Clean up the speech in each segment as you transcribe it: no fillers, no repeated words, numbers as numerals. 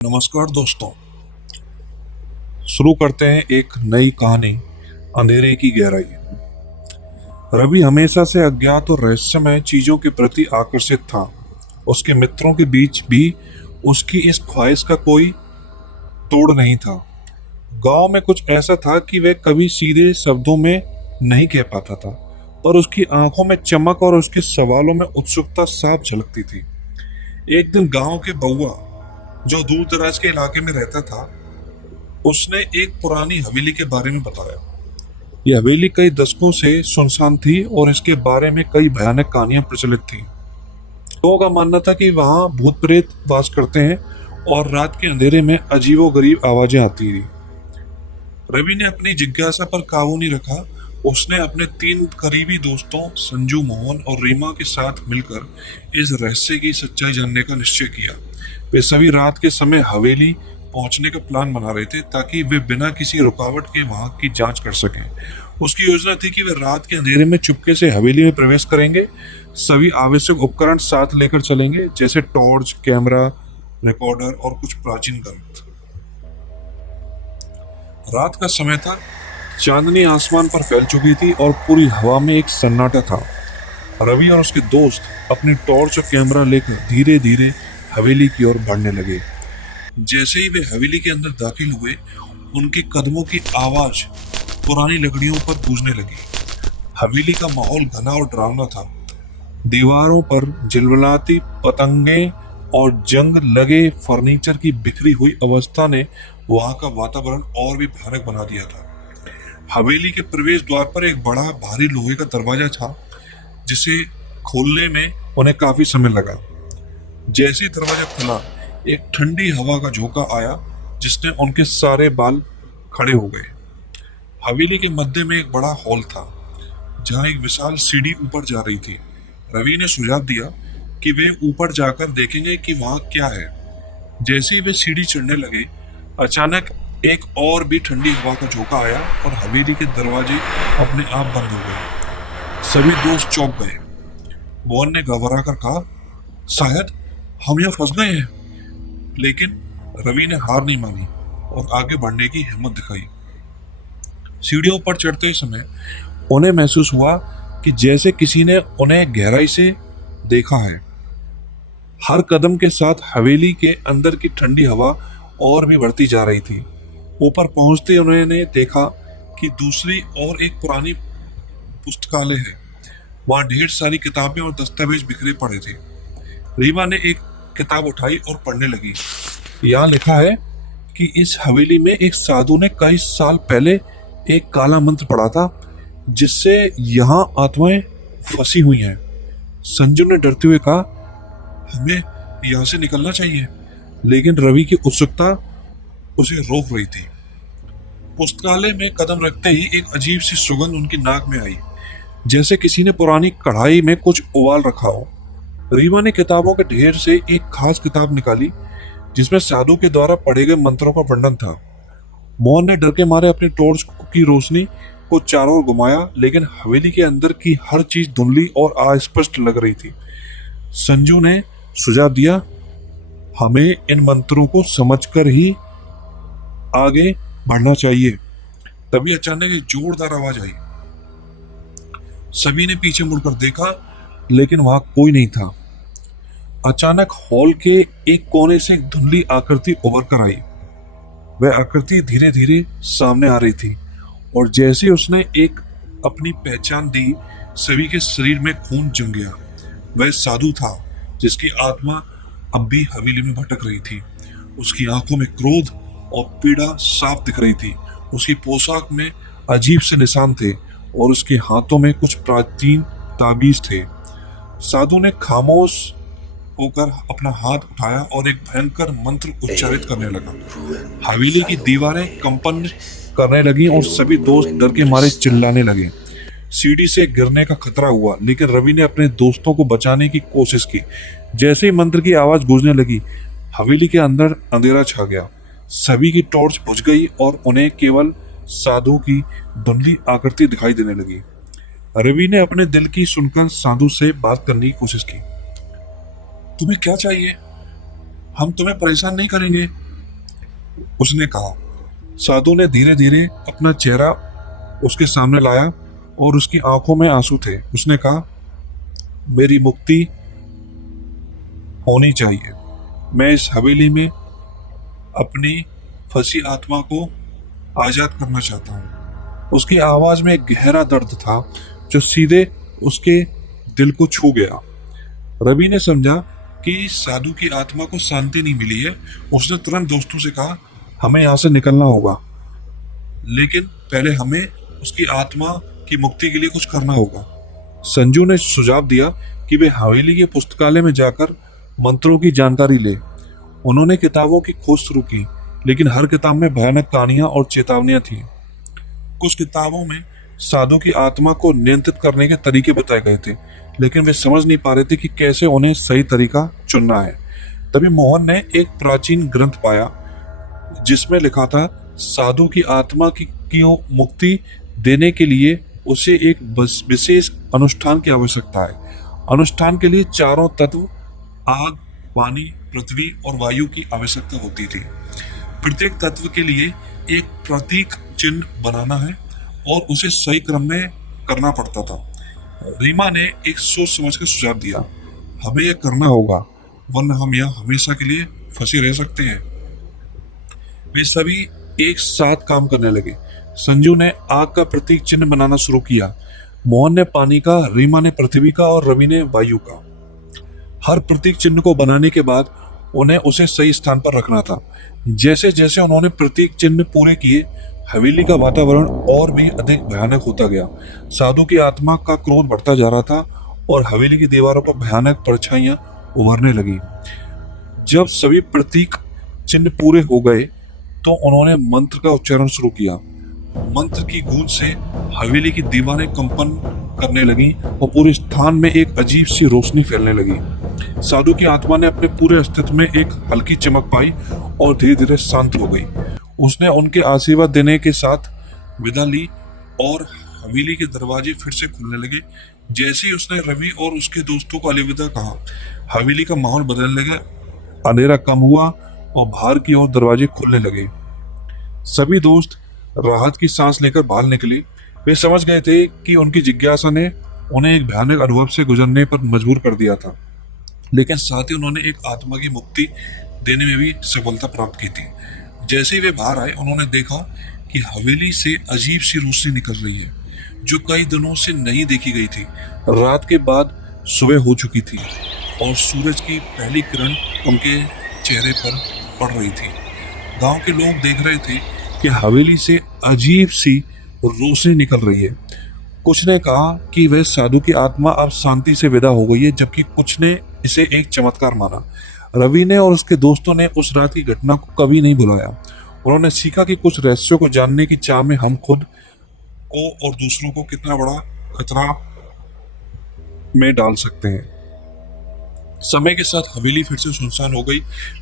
नमस्कार दोस्तों। शुरू करते हैं एक नई कहानी, अंधेरे की गहराई। रवि हमेशा से अज्ञात और रहस्यमय चीजों के प्रति आकर्षित था। उसके मित्रों के बीच भी उसकी इस ख्वाहिश का कोई तोड़ नहीं था। गांव में कुछ ऐसा था कि वह कभी सीधे शब्दों में नहीं कह पाता था, पर उसकी आंखों में चमक और उसके सवालों में उत्सुकता साफ झलकती थी। एक दिन गांव के बउआ, जो दूर दराज के इलाके में रहता था, उसने एक पुरानी हवेली के बारे में बताया। यह हवेली कई दशकों से सुनसान थी और इसके बारे में कई भयानक कहानियां प्रचलित थीं। लोगों का मानना था कि वहां भूत प्रेत वास करते हैं और रात के अंधेरे में अजीबोगरीब आवाजें आती थी। रवि ने अपनी जिज्ञासा पर काबू नहीं रखा। उसने अपने 3 करीबी दोस्तों संजू, मोहन और रीमा के साथ मिलकर इस रहस्य की सच्चाई जानने का निश्चय किया। वे सभी रात के समय हवेली पहुंचने का प्लान बना रहे थे ताकि वे बिना किसी रुकावट के वहां की जांच कर सकें। उसकी योजना थी कि वे रात के अंधेरे में चुपके से हवेली में प्रवेश करेंगे, सभी आवश्यक उपकरण साथ लेकर चलेंगे, जैसे टॉर्च, कैमरा, रिकॉर्डर और कुछ प्राचीन ग्रंथ। रात का समय था। चांदनी आसमान पर फैल चुकी थी और पूरी हवा में एक सन्नाटा था। रवि और उसके दोस्त अपनी टॉर्च और कैमरा लेकर धीरे धीरे हवेली की ओर बढ़ने लगे। जैसे ही वे हवेली के अंदर दाखिल हुए, उनके कदमों की आवाज पुरानी लकड़ियों पर गूंजने लगी। हवेली का माहौल घना और डरावना था। दीवारों पर झिलमिलाती पतंगें और जंग लगे फर्नीचर की बिखरी हुई अवस्था ने वहां का वातावरण और भी भयानक बना दिया था। हवेली के प्रवेश द्वार पर एक बड़ा भारी लोहे का दरवाजा था, जिसे खोलने में उन्हें काफी समय लगा। जैसे ही दरवाजा खुला, एक ठंडी हवा का झोंका आया जिसने उनके सारे बाल खड़े हो गए। हवेली के मध्य में एक बड़ा हॉल था, जहां एक विशाल सीढ़ी ऊपर जा रही थी। रवि ने सुझाव दिया कि वे ऊपर जाकर देखेंगे कि वहां क्या है। जैसे ही वे सीढ़ी चढ़ने लगे, अचानक एक और भी ठंडी हवा का झोंका आया और हवेली के दरवाजे अपने आप बंद हो गए। सभी दोस्त चौंक गए। मोहन ने घबरा कर कहा, शायद हम यहाँ फंस गए हैं। लेकिन रवि ने हार नहीं मानी और आगे बढ़ने की हिम्मत दिखाई। सीढ़ियों पर चढ़ते समय उन्हें महसूस हुआ कि जैसे किसी ने उन्हें गहराई से देखा है। हर कदम के साथ हवेली के अंदर की ठंडी हवा और भी बढ़ती जा रही थी। ऊपर पहुंचते उन्होंने देखा कि दूसरी ओर एक पुरानी पुस्तकालय है। वहां ढेर सारी किताबें और दस्तावेज बिखरे पड़े थे। रीमा ने एक किताब उठाई और पढ़ने लगी। यहाँ लिखा है कि इस हवेली में एक साधु ने कई साल पहले एक काला मंत्र पढ़ा था, जिससे यहाँ आत्माएं फंसी हुई हैं। संजू ने डरते हुए कहा, हमें यहाँ से निकलना चाहिए। लेकिन रवि की उत्सुकता उसे रोक रही थी। पुस्तकालय में कदम रखते ही एक अजीब सी सुगंध उनकी नाक में आई, जैसे किसी ने पुरानी कढ़ाई में कुछ उबाल रखा हो। रीमा ने किताबों के ढेर से एक खास किताब निकाली, जिसमें साधु के द्वारा पढ़े गए मंत्रों का वर्णन था। मोहन ने डर के मारे अपनी टॉर्च की रोशनी को चारों ओर घुमाया, लेकिन हवेली के अंदर की हर चीज धुंधली और अस्पष्ट लग रही थी। संजू ने सुझाव दिया, हमें इन मंत्रों को समझकर ही आगे बढ़ना चाहिए। तभी अचानक एक जोरदार आवाज आई। सभी ने पीछे मुड़कर देखा, लेकिन वहां कोई नहीं था। अचानक हॉल के एक कोने से एक धुंधली आकृति उभर कर आई। वह आकृति धीरे धीरे सामने आ रही थी और जैसे उसने एक अपनी पहचान दी, सभी के शरीर में खून जम गया। वह साधु था, जिसकी आत्मा अब भी हवेली में भटक रही थी। उसकी आंखों में क्रोध और पीड़ा साफ दिख रही थी। उसकी पोशाक में अजीब से निशान थे और उसके हाथों में कुछ प्राचीन ताबीज थे। साधु ने खामोश होकर अपना हाथ उठाया और एक भयंकर मंत्र उच्चारित करने लगा। हवेली की दीवारें कंपन करने लगी और सभी दोस्त डर के मारे चिल्लाने लगे। सीढ़ी से गिरने का खतरा हुआ, लेकिन रवि ने अपने दोस्तों को बचाने की कोशिश की। जैसे ही मंत्र की आवाज गूंजने लगी, हवेली के अंदर अंधेरा छा गया। सभी की टॉर्च बुझ गई और उन्हें केवल साधु की धुंधली आकृति दिखाई देने लगी। रवि ने अपने दिल की सुनकर साधु से बात करने की कोशिश की। तुम्हें क्या चाहिए? हम तुम्हें परेशान नहीं करेंगे, उसने कहा। साधु ने धीरे धीरे अपना चेहरा उसके सामने लाया और उसकी आंखों में आंसू थे। उसने कहा, मेरी मुक्ति होनी चाहिए। मैं इस हवेली में अपनी फंसी आत्मा को आजाद करना चाहता हूँ। उसकी आवाज में एक गहरा दर्द था जो सीधे उसके दिल को छू गया। रवि ने समझा कि साधु की आत्मा को शांति नहीं मिली है। उसने तुरंत दोस्तों से कहा, हमें यहाँ से निकलना होगा, लेकिन पहले हमें उसकी आत्मा की मुक्ति के लिए कुछ करना होगा। संजू ने सुझाव दिया कि वे हवेली के पुस्तकालय में जाकर मंत्रों की जानकारी ले। उन्होंने किताबों की खोज शुरू की, लेकिन हर किताब में भयानक कहानियां और चेतावनियां थीं। कुछ किताबों में साधु की आत्मा को नियंत्रित करने के तरीके बताए गए थे, लेकिन वे समझ नहीं पा रहे थे कि कैसे उन्हें सही तरीका चुनना है। तभी मोहन ने एक प्राचीन ग्रंथ पाया जिसमें लिखा था, साधु की आत्मा की मुक्ति देने के लिए उसे एक विशेष अनुष्ठान की आवश्यकता है। अनुष्ठान के लिए चारों तत्व आग, पानी, पृथ्वी और वायु की आवश्यकता होती थी। प्रत्येक तत्व के लिए एक प्रतीक चिन्ह बनाना है और उसे सही क्रम में करना पड़ता था। रीमा ने एक सोच समझ कर सुझाव दिया, हमें यह करना होगा, वरना हम यहाँ हमेशा के लिए फंसे रह सकते हैं। वे सभी एक साथ काम करने लगे। संजू ने आग का प्रतीक चिन्ह बनाना शुरू किया, मोहन ने पानी का, रीमा ने पृथ्वी का और रवि ने वायु का। हर प्रतीक चिन्ह को बनाने के बाद उन्हें उसे सही स्थान पर रखना था। जैसे जैसे उन्होंने प्रतीक चिन्ह पूरे किए, हवेली का वातावरण और भी अधिक भयानक होता गया। साधु की आत्मा का क्रोध बढ़ता जा रहा था और हवेली की दीवारों पर भयानक परछाइयां उभरने लगी। जब सभी प्रतीक चिन्ह पूरे हो गए तो उन्होंने मंत्र का उच्चारण शुरू किया। मंत्र की गूंज से हवेली की दीवारें कंपन करने लगी और पूरे स्थान में एक अजीब सी रोशनी फैलने लगी। साधु की आत्मा ने अपने पूरे अस्तित्व में एक हल्की चमक पाई और धीरे धीरे शांत हो गई। उसने उनके आशीर्वाद देने के साथ विदा ली और हवेली के दरवाजे फिर से खुलने लगे। जैसे ही उसने रवि और उसके दोस्तों को अलविदा कहा, हवेली का माहौल बदलने लगा। अंधेरा कम हुआ और बाहर की ओर दरवाजे खुलने लगे। सभी दोस्त राहत की सांस लेकर बाहर निकले। वे समझ गए थे कि उनकी जिज्ञासा ने उन्हें एक भयानक अनुभव से गुजरने पर मजबूर कर दिया था, लेकिन साथ ही उन्होंने एक आत्मा की मुक्ति देने में भी सफलता प्राप्त की थी। जैसे ही वे बाहर आए, उन्होंने देखा कि हवेली से अजीब सी रोशनी निकल रही है जो कई दिनों से नहीं देखी गई थी। रात के बाद सुबह हो चुकी थी और सूरज की पहली किरण उनके चेहरे पर पड़ रही थी। गांव के लोग देख रहे थे कि हवेली से अजीब सी रोशनी निकल रही है। कुछ ने कहा कि वह साधु की आत्मा अब शांति से विदा हो गई है, जबकि कुछ ने इसे एक चमत्कार माना। रवि ने और उसके दोस्तों ने उस रात की घटना को कभी नहीं भुलाया। उन्होंने सीखा कि कुछ रहस्यों को जानने की चाह में हम खुद को और दूसरों को कितना बड़ा खतरा में डाल सकते हैं। समय के साथ हवेली फिर से सुनसान हो गई,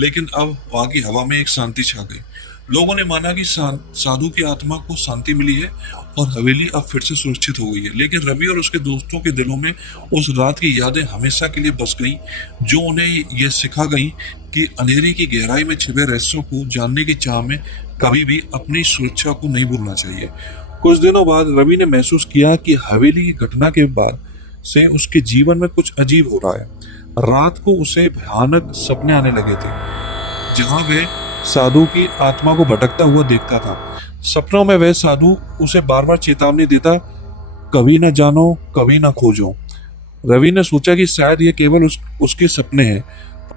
लेकिन अब वहां की हवा में एक शांति छा गई। लोगों ने माना कि साधु की आत्मा को शांति मिली है और हवेली अब फिर से सुरक्षित हो गई है। लेकिन रवि और उसके दोस्तों के दिलों में उस रात की यादें हमेशा के लिए बस गईं, जो उन्हें यह सिखा गई कि अंधेरे की गहराई में छिपे रहस्यों को जानने की चाह में कभी भी अपनी सुरक्षा को नहीं भूलना चाहिए। कुछ दिनों बाद रवि ने महसूस किया कि हवेली की घटना के बाद से उसके जीवन में कुछ अजीब हो रहा है। रात को उसे भयानक सपने आने लगे थे, जहां वह साधु की आत्मा को भटकता हुआ देखता था। सपनों में वह साधु उसे बार बार चेतावनी देता, कभी ना जानो, कभी ना खोजो। रवि ने सोचा कि शायद ये केवल उसके सपने हैं,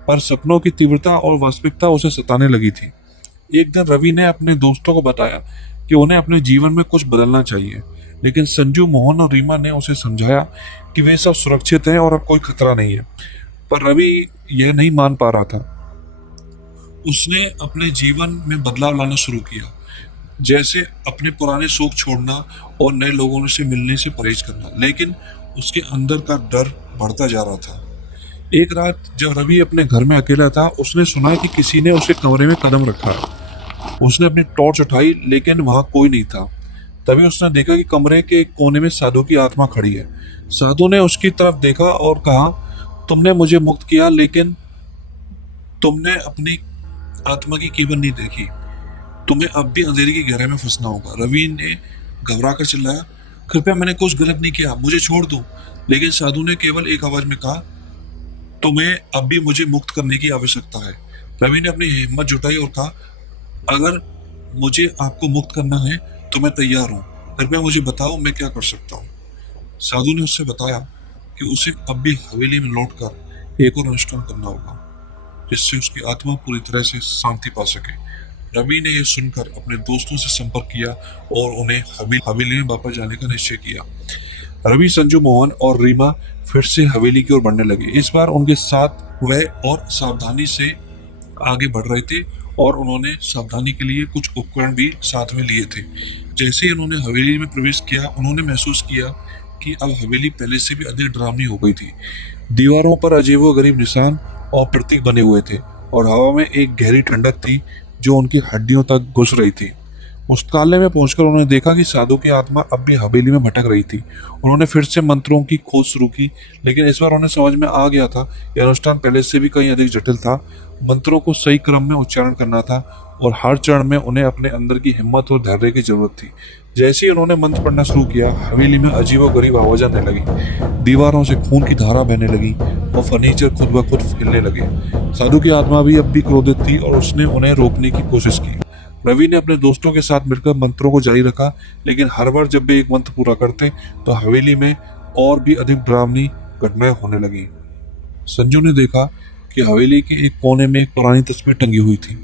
पर सपनों की तीव्रता और वास्तविकता उसे सताने लगी थी। एक दिन रवि ने अपने दोस्तों को बताया कि उन्हें अपने जीवन में कुछ बदलना चाहिए, लेकिन संजू, मोहन और रीमा ने उसे समझाया कि वे सब सुरक्षित हैं और अब कोई खतरा नहीं है। पर रवि यह नहीं मान पा रहा था। उसने अपने जीवन में बदलाव लाना शुरू किया, जैसे अपने पुराने शौक छोड़ना और नए लोगों से मिलने से परहेज करना, लेकिन उसके अंदर का डर बढ़ता जा रहा था। एक रात जब रवि अपने घर में अकेला था, उसने सुना कि किसी ने उसके कमरे में कदम रखा। उसने अपनी टॉर्च उठाई, लेकिन वहां कोई नहीं था। तभी उसने देखा कि कमरे के एक कोने में साधु की आत्मा खड़ी है। साधु ने उसकी तरफ देखा और कहा, तुमने मुझे मुक्त किया, लेकिन तुमने अपनी आत्मा की कीमत नहीं देखी। तुम्हें अब भी अंधेरे की गहराई में फंसना होगा। रवि ने घबरा कर चिल्लाया, कृपया, मैंने कुछ गलत नहीं किया, मुझे छोड़ दो। लेकिन साधु ने केवल एक आवाज में कहा, तुम्हें अब भी मुझे मुक्त करने की आवश्यकता है। रवि ने अपनी हिम्मत जुटाई और कहा, अगर मुझे आपको मुक्त करना है तो मैं तैयार हूँ। कृपया मुझे बताओ मैं क्या कर सकता हूँ। साधु ने उससे बताया कि उसे अब भी हवेली में लौटकर एक और अनुष्ठान करना होगा, जिससे उसकी आत्मा पूरी तरह से शांति पा सके। रवि ने यह सुनकर अपने दोस्तों से संपर्क किया और उन्हें हवेली में वापस जाने का निश्चय किया। रवि, संजू, मोहन और रीमा फिर से हवेली की ओर बढ़ने लगे। इस बार उनके साथ वह और सावधानी से आगे बढ़ रहे थे और उन्होंने सावधानी के लिए कुछ उपकरण भी साथ में लिए थे। जैसे ही उन्होंने हवेली में प्रवेश किया, उन्होंने महसूस किया कि अब हवेली पहले से भी अधिक डरावनी हो गई थी। दीवारों पर अजीबोगरीब निशान और प्रतीक बने हुए थे और हवा में एक गहरी ठंडक थी जो उनकी हड्डियों तक घुस रही थी। पुस्तकालय में पहुंचकर उन्होंने देखा कि साधु की आत्मा अब भी हवेली में भटक रही थी। उन्होंने फिर से मंत्रों की खोज शुरू की, लेकिन इस बार उन्हें समझ में आ गया था यह अनुष्ठान पहले से भी कहीं अधिक जटिल था। मंत्रों को सही क्रम में उच्चारण करना था और हर चरण में उन्हें अपने अंदर की हिम्मत और धैर्य की जरूरत थी। जैसे ही उन्होंने मंत्र पढ़ना शुरू किया, हवेली में अजीबोगरीब आवाज आने लगी, दीवारों से खून की धारा बहने लगी और फर्नीचर खुद ब खुद हिलने लगे। साधु की आत्मा भी अब भी क्रोधित थी और उसने उन्हें रोकने की कोशिश की। रवि ने अपने दोस्तों के साथ मिलकर मंत्रों को जारी रखा, लेकिन हर बार जब वे एक मंत्र पूरा करते तो हवेली में और भी अधिक डरावनी घटनाएं होने लगी। संजू ने देखा कि हवेली के एक कोने में एक पुरानी तस्वीर टंगी हुई थी,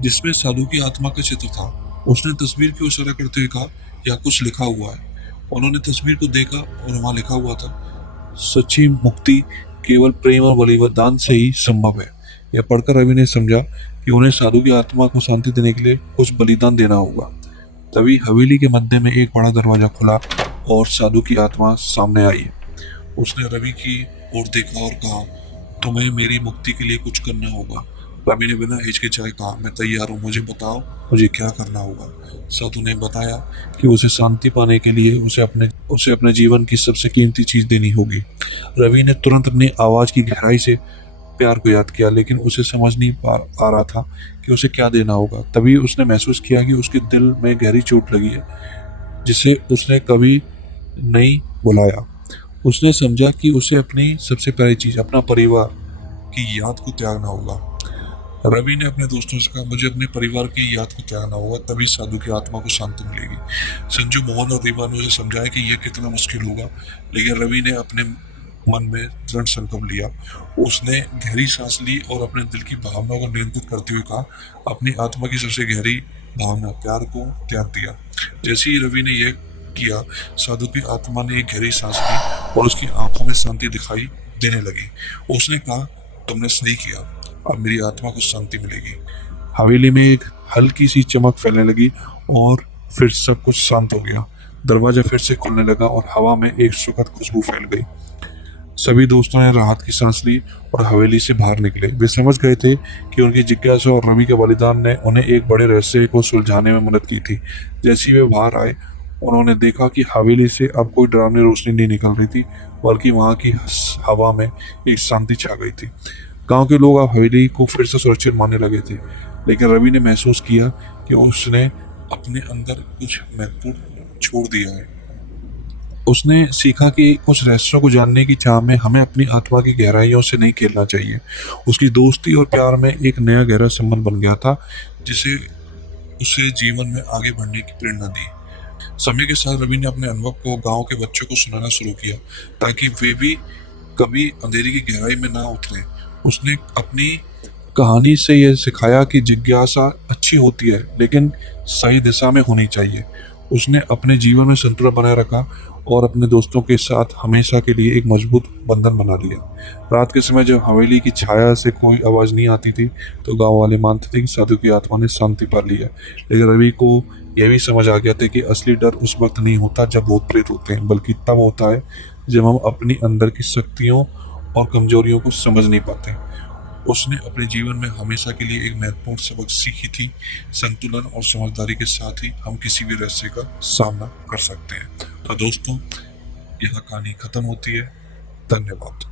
जिसमें साधु की आत्मा का चित्र था। उसने तस्वीर की ओर इशारा करते हुए कहा, यहाँ कुछ लिखा हुआ है। उन्होंने तस्वीर को देखा और वहां लिखा हुआ था, सच्ची मुक्ति केवल प्रेम और बलिदान से ही संभव है। यह पढ़कर रवि ने समझा कि उन्हें साधु की आत्मा को शांति देने के लिए कुछ बलिदान देना होगा। तभी हवेली के मध्य में एक बड़ा दरवाजा खुला और साधु की आत्मा सामने आई। उसने रवि की ओर देखा और कहा, तुम्हें मेरी मुक्ति के लिए कुछ करना होगा। रवि ने बिना हिचकिचाए कहा, मैं तैयार हूँ, मुझे बताओ मुझे क्या करना होगा। साधु ने बताया कि उसे शांति पाने के लिए उसे अपने जीवन की सबसे कीमती चीज देनी होगी। रवि ने तुरंत अपनी आवाज की गहराई से प्यार को याद किया, लेकिन उसे समझ नहीं पा रहा था कि उसे क्या देना होगा। तभी उसने महसूस किया कि उसके दिल में गहरी चोट लगी है, जिसे उसने कभी नहीं बुलाया। उसने समझा कि उसे अपनी सबसे प्यारी चीज, अपना परिवार की याद को त्यागना होगा। रवि ने अपने दोस्तों से कहा, मुझे अपने परिवार की याद को त्यागना होगा, तभी साधु की आत्मा को शांति मिलेगी। संजू, मोहन और रीमा ने उसे समझाया कि यह कितना मुश्किल होगा, लेकिन रवि ने अपने मन में दृढ़ संकल्प लिया। उसने गहरी सांस ली और अपने दिल की भावनाओं को नियंत्रित करते हुए कहा, अपनी आत्मा की सबसे गहरी भावना प्यार को त्याग दिया। जैसे ही रवि ने यह किया, साधु की आत्मा ने एक गहरी सांस ली और उसकी आंखों में शांति दिखाई देने लगी। उसने कहा, तुमने सही किया, अब मेरी आत्मा को शांति मिलेगी। हवेली में एक हल्की सी चमक फैलने लगी और फिर सब कुछ शांत हो गया। दरवाजा फिर से खुलने लगा और हवा में एक सुखद खुशबू फैल गई। सभी दोस्तों ने राहत की सांस ली और हवेली से बाहर निकले। वे समझ गए थे कि उनकी जिज्ञासा और रवि के बलिदान ने उन्हें एक बड़े रहस्य को सुलझाने में मदद की थी। जैसे ही वे बाहर आए, उन्होंने देखा कि हवेली से अब कोई डरावनी रोशनी नहीं निकल रही थी, बल्कि वहां की हवा में एक शांति छा गई थी। गांव के लोग अब हवेली को फिर से सुरक्षित मानने लगे थे, लेकिन रवि ने महसूस किया कि उसने अपने अंदर कुछ महत्वपूर्ण छोड़ दिया है। उसने सीखा कि कुछ रहस्यों को जानने की चाह में हमें अपनी आत्मा की गहराइयों से नहीं खेलना चाहिए। उसकी दोस्ती और प्यार में एक नया गहरा संबंध बन गया था, जिसे उसे जीवन में आगे बढ़ने की प्रेरणा दी। समय के साथ रवि ने अपने अनुभव को गांव के बच्चों को सुनाना शुरू किया, ताकि वे भी कभी अंधेरे की गहराई में ना उतरे। उसने अपनी कहानी से यह सिखाया कि जिज्ञासा अच्छी होती है, लेकिन सही दिशा में होनी चाहिए। उसने अपने जीवन में संतुलन बनाए रखा और अपने दोस्तों के साथ हमेशा के लिए एक मजबूत बंधन बना लिया। रात के समय जब हवेली की छाया से कोई आवाज नहीं आती थी, तो गांव वाले मानते थे कि साधु की आत्मा ने शांति पा ली है। लेकिन रवि को यह भी समझ आ गया था कि असली डर उस वक्त नहीं होता जब भूत प्रेत होते हैं, बल्कि तब होता है जब हम अपनी अंदर की शक्तियों और कमजोरियों को समझ नहीं पाते। उसने अपने जीवन में हमेशा के लिए एक महत्वपूर्ण सबक सीखी थी, संतुलन और समझदारी के साथ ही हम किसी भी रहस्य का सामना कर सकते हैं। तो दोस्तों, यह कहानी खत्म होती है। धन्यवाद।